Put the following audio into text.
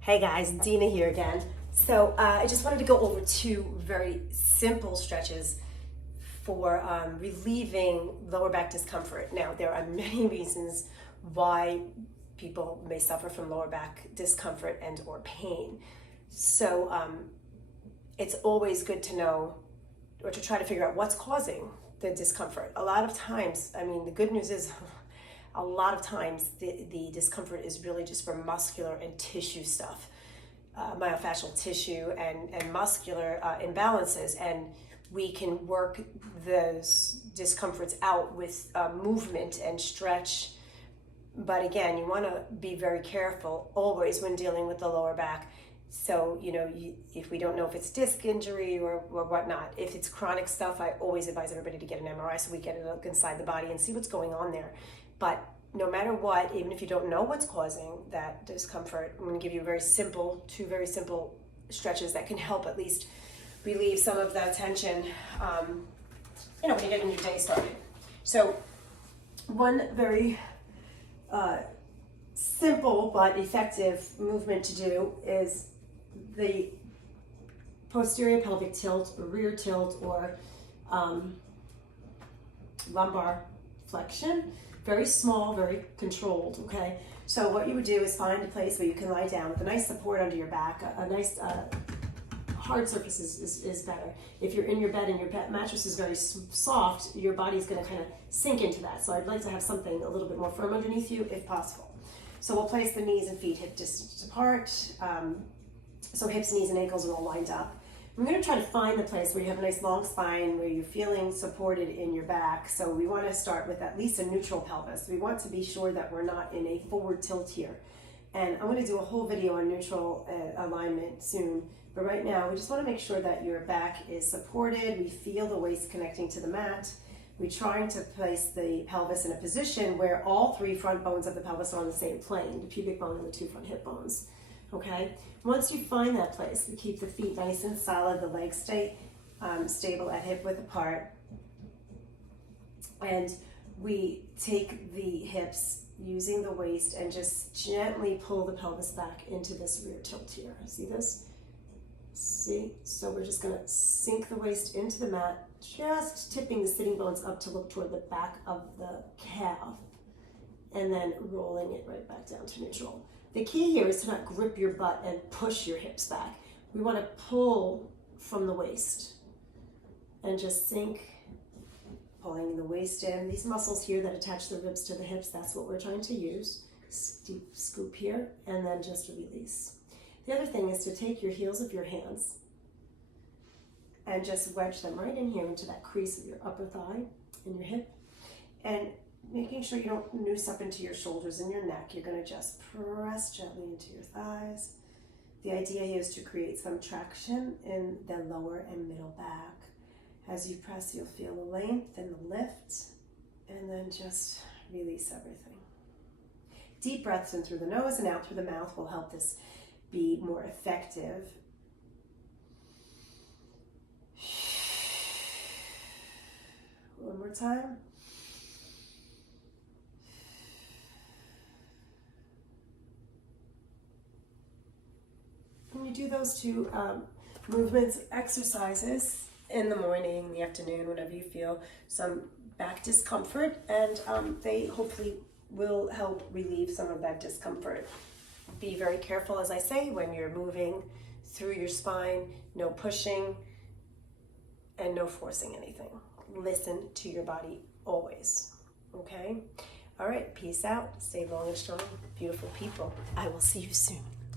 Hey guys, Dina here again. So I just wanted to go over two very simple stretches for relieving lower back discomfort. Now, there are many reasons why people may suffer from lower back discomfort and or pain. So it's always good to know or to try to figure out what's causing the discomfort. A lot of times, the good news is a lot of times the discomfort is really just from muscular and tissue stuff, myofascial tissue and muscular imbalances, and we can work those discomforts out with movement and stretch. But again, you want to be very careful always when dealing with the lower back. So, if we don't know if it's disc injury or whatnot, if it's chronic stuff, I always advise everybody to get an MRI so we get a look inside the body and see what's going on there. But no matter what, even if you don't know what's causing that discomfort, I'm going to give you two very simple stretches that can help at least relieve some of that tension, when you're getting your day started. So, one very simple but effective movement to do is the posterior pelvic tilt, or rear tilt, or lumbar flexion. Very small, very controlled, okay? So what you would do is find a place where you can lie down with a nice support under your back. A nice hard surface is better. If you're in your bed and your mattress is very soft, your body's gonna kind of sink into that. So I'd like to have something a little bit more firm underneath you if possible. So we'll place the knees and feet hip distance apart. So hips, knees, and ankles are all lined up. I'm going to try to find the place where you have a nice long spine, where you're feeling supported in your back. So we want to start with at least a neutral pelvis. We want to be sure that we're not in a forward tilt here. And I'm going to do a whole video on neutral alignment soon. But right now, we just want to make sure that your back is supported. We feel the waist connecting to the mat. We're trying to place the pelvis in a position where all three front bones of the pelvis are on the same plane, the pubic bone and the two front hip bones. Okay, once you find that place, we keep the feet nice and solid, the legs stay stable at hip width apart, and we take the hips using the waist and just gently pull the pelvis back into this rear tilt here. See this? See? So we're just gonna sink the waist into the mat, just tipping the sitting bones up to look toward the back of the calf, and then rolling it right back down to neutral. The key here is to not grip your butt and push your hips back. We want to pull from the waist and just sink, pulling the waist in. These muscles here that attach the ribs to the hips, that's what we're trying to use. Deep scoop here, and then just release. The other thing is to take your heels of your hands and just wedge them right in here into that crease of your upper thigh and your hip, and making sure you don't noose up into your shoulders and your neck. You're going to just press gently into your thighs. The idea here is to create some traction in the lower and middle back. As you press, you'll feel the length and the lift, and then just release everything. Deep breaths in through the nose and out through the mouth will help this be more effective. One more time. When you do those two movements, exercises in the morning, in the afternoon, whenever you feel some back discomfort, and they hopefully will help relieve some of that discomfort. Be very careful, as I say, when you're moving through your spine. No pushing and no forcing anything. Listen to your body always, okay? All right, peace out. Stay long and strong, beautiful people. I will see you soon.